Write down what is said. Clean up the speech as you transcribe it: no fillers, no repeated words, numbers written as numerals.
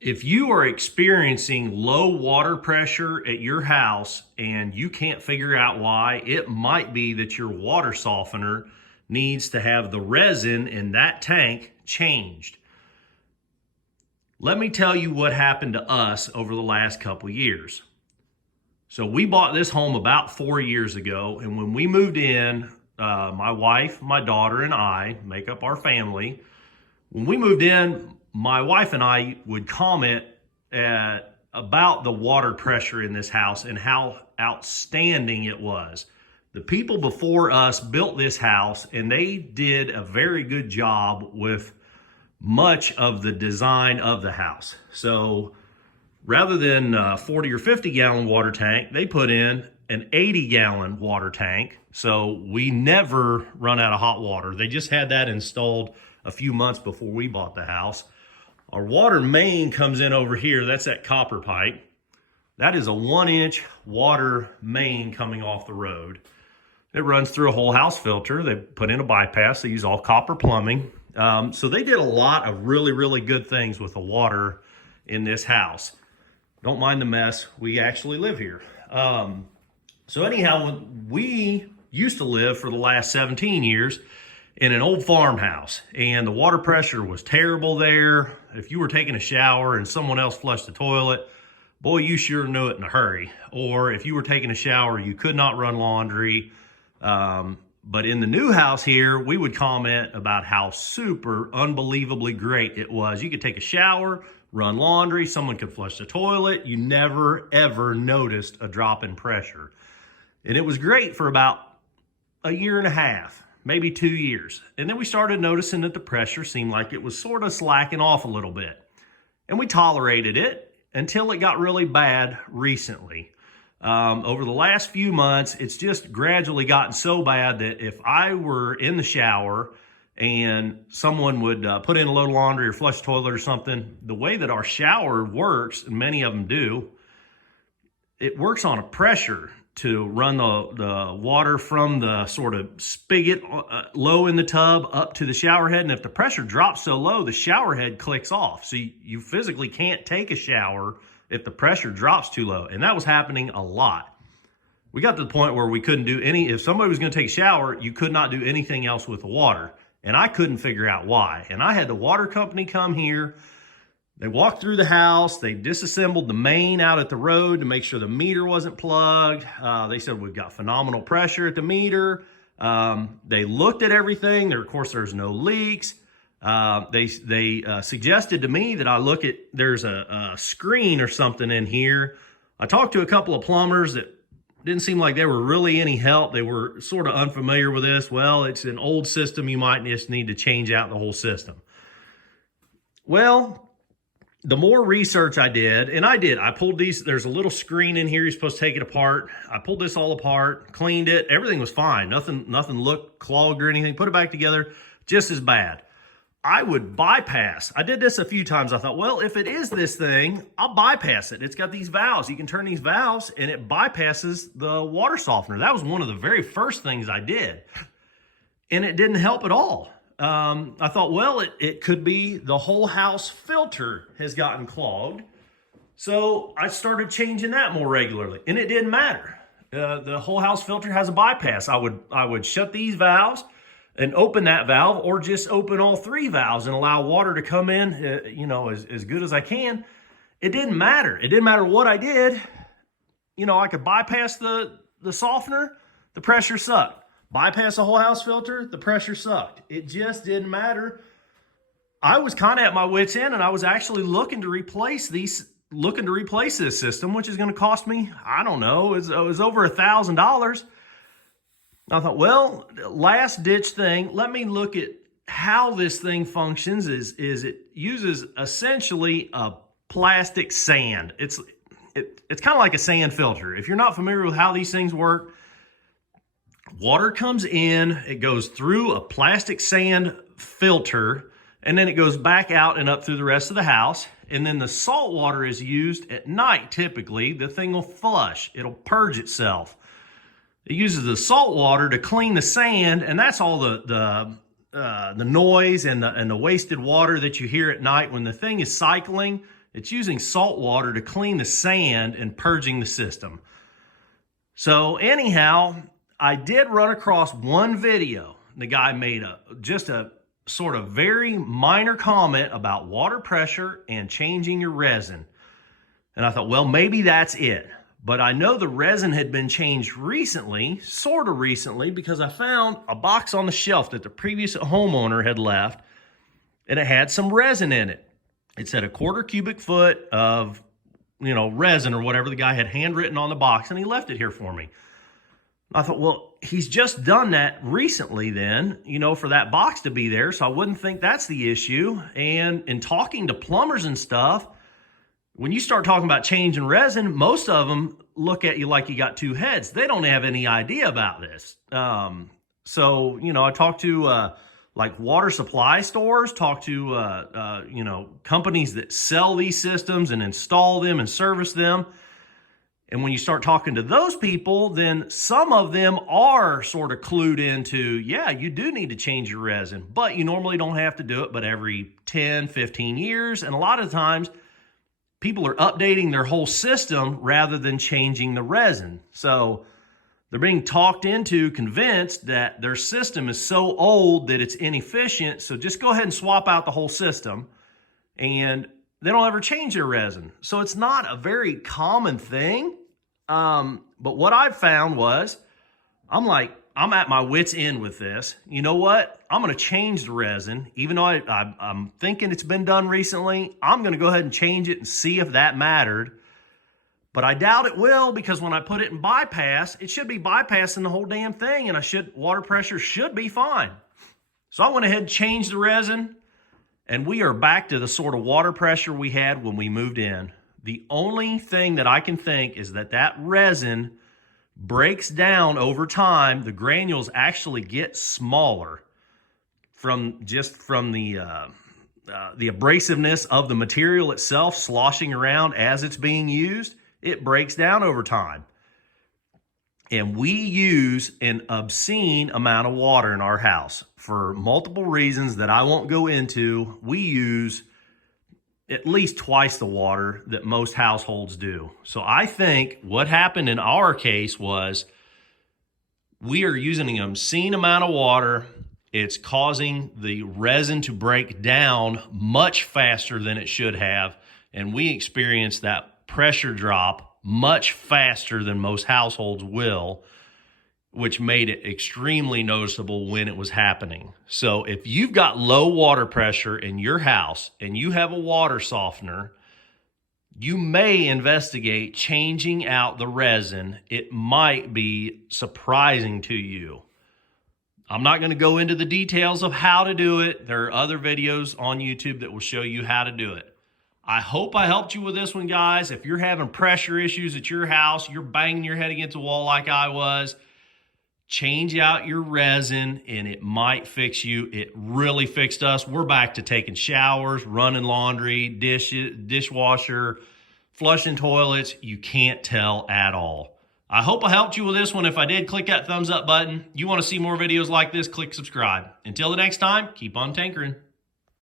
If you are experiencing low water pressure at your house and you can't figure out why, it might be that your water softener needs to have the resin in that tank changed. Let me tell you what happened to us over the last couple years. So we bought this home about 4 years ago, and when we moved in, my wife, my daughter, and I make up our family. When we moved in, my wife and I would comment about the water pressure in this house and how outstanding it was. The people before us built this house, and they did a very good job with much of the design of the house. So rather than a 40 or 50 gallon water tank, they put in an 80 gallon water tank. So we never run out of hot water. They just had that installed a few months before we bought the house. Our water main comes in over here. That's that copper pipe. That is a 1-inch water main coming off the road. It runs through a whole house filter. They put in a bypass. They use all copper plumbing. So they did a lot of really, really good things with the water in this house. Don't mind the mess. We actually live here. So anyhow, we used to live for the last 17 years in an old farmhouse, and the water pressure was terrible there. If you were taking a shower and someone else flushed the toilet, boy, you sure knew it in a hurry. Or if you were taking a shower, you could not run laundry. But in the new house here, we would comment about how super unbelievably great it was. You could take a shower, run laundry, someone could flush the toilet. You never, ever noticed a drop in pressure. And it was great for about a year and a half, maybe 2 years. And then we started noticing that the pressure seemed like it was sort of slacking off a little bit. And we tolerated it until it got really bad recently. Over the last few months, it's just gradually gotten so bad that if I were in the shower and someone would put in a load of laundry or flush the toilet or something, the way that our shower works, and many of them do, it works on a pressure to run the water from the sort of spigot low in the tub up to the shower head. And if the pressure drops so low, the shower head clicks off. So you physically can't take a shower if the pressure drops too low. And that was happening a lot. We got to the point where we couldn't do if somebody was going to take a shower, you could not do anything else with the water. And I couldn't figure out why. And I had the water company come here. They walked through the house. They disassembled the main out at the road to make sure the meter wasn't plugged. They said, we've got phenomenal pressure at the meter. They looked at everything. Of course, there's no leaks. They suggested to me that I look at, there's a screen or something in here. I talked to a couple of plumbers that didn't seem like they were really any help. They were sort of unfamiliar with this. Well, it's an old system. You might just need to change out the whole system. Well, the more research I did, and I pulled these, there's a little screen in here. You're supposed to take it apart. I pulled this all apart, cleaned it. Everything was fine. Nothing looked clogged or anything. Put it back together, just as bad. I would bypass. I did this a few times. I thought, well, if it is this thing, I'll bypass it. It's got these valves. You can turn these valves and it bypasses the water softener. That was one of the very first things I did. And it didn't help at all. I thought, well, it could be the whole house filter has gotten clogged. So I started changing that more regularly, and it didn't matter. The whole house filter has a bypass. I would shut these valves and open that valve, or just open all 3 valves and allow water to come in, as good as I can. It didn't matter. It didn't matter what I did. I could bypass the softener, the pressure sucked. Bypass the whole house filter, the pressure sucked. It just didn't matter. I was kind of at my wit's end, and I was actually looking to replace this system, which is going to cost me, I don't know, it was over $1,000. I thought, well, last ditch thing, let me look at how this thing functions. Is it uses essentially a plastic sand. It's kind of like a sand filter. If you're not familiar with how these things work, water comes in, it goes through a plastic sand filter, and then it goes back out and up through the rest of the house. And then the salt water is used at night, typically. The thing will flush. It'll purge itself. It uses the salt water to clean the sand, and that's all the noise and the wasted water that you hear at night when the thing is cycling. It's using salt water to clean the sand and purging the system. So anyhow, I did run across one video. The guy made just a sort of very minor comment about water pressure and changing your resin. And I thought, well, maybe that's it. But I know the resin had been changed recently, sort of recently, because I found a box on the shelf that the previous homeowner had left, and it had some resin in it. It said 1/4 cubic foot of, resin or whatever the guy had handwritten on the box, and he left it here for me. I thought, well, he's just done that recently then, for that box to be there, so I wouldn't think that's the issue. And in talking to plumbers and stuff, when you start talking about changing resin, most of them look at you like you got two heads. They don't have any idea about this. So, I talked to like water supply stores, talk to, companies that sell these systems and install them and service them. And when you start talking to those people, then some of them are sort of clued into, yeah, you do need to change your resin, but you normally don't have to do it but every 10, 15 years. And a lot of times people are updating their whole system rather than changing the resin. So they're being talked into, convinced that their system is so old that it's inefficient. So just go ahead and swap out the whole system, and they don't ever change their resin. So it's not a very common thing. But what I've found was, I'm at my wit's end with this. You know what? I'm going to change the resin. Even though I'm thinking it's been done recently, I'm going to go ahead and change it and see if that mattered. But I doubt it will, because when I put it in bypass, it should be bypassing the whole damn thing, and water pressure should be fine. So I went ahead and changed the resin, and we are back to the sort of water pressure we had when we moved in. The only thing that I can think is that resin breaks down over time. The granules actually get smaller from the abrasiveness of the material itself sloshing around as it's being used. It breaks down over time. And we use an obscene amount of water in our house for multiple reasons that I won't go into. We use at least twice the water that most households do. So I think what happened in our case was we are using an obscene amount of water. It's causing the resin to break down much faster than it should have. And we experienced that pressure drop much faster than most households will, which made it extremely noticeable when it was happening. So if you've got low water pressure in your house and you have a water softener, you may investigate changing out the resin. It might be surprising to you. I'm not going to go into the details of how to do it. There are other videos on YouTube that will show you how to do it. I hope I helped you with this one, guys. If you're having pressure issues at your house, you're banging your head against a wall like I was, change out your resin and it might fix you. It really fixed us. We're back to taking showers, running laundry, dishwasher, flushing toilets. You can't tell at all. I hope I helped you with this one. If I did, click that thumbs up button. You want to see more videos like this, click subscribe. Until the next time, keep on tinkering.